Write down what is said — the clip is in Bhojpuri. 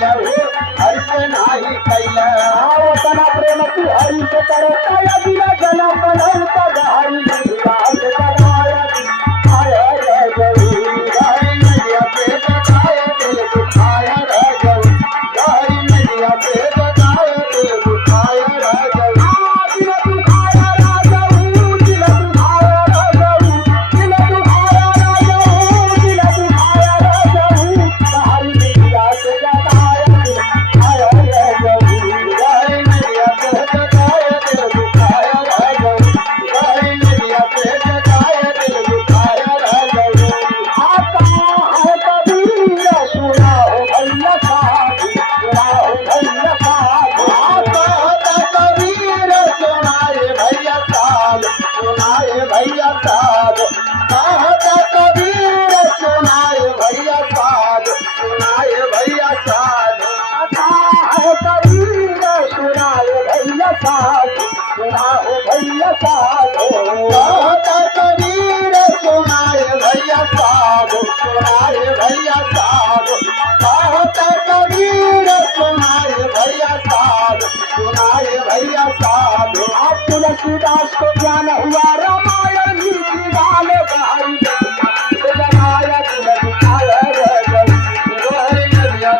कैल हो हरि से नाही कैल तना प्रेम तू हरि से करता या बिना जना बनौता हरि राज बनाया आया रे गऊ हरि नदिया पे बताए दिल दुखाया रे गऊ हरि नदिया पे बताए दिल दुखाया रे गऊ दिल दुखाया रे गऊ दिल दुखाया रे गऊ दिल दुखाया रे गऊ दिल दुखाया रे गऊ हरि नदिया पे बताए आया रे गऊ हरि नदिया पे बताए दिल दुखाया रे गऊ हरि नदिया पे बताए दिल दुखाया रे गऊ आता है कबीर सुना हो भैया साहब सुना हो भैया साहब आता है कबीर सुनाए भैया साहब सुनाए भैया साहब आता कबीर सुनाए भैया साहब सुनाए भैया साहब आता है कबीर सुनाए भैया साहब सुना हो भैया साहब आता कबीर सुनाए भैया साहब सुनाए भैया साहब आता कबीर सुनाए भैया साहब सुनाए भैया साहब आप तुलसीदास को ज्ञान हुआ रामायण जी की गान गाई लगाया तुलसी रे गई नदिया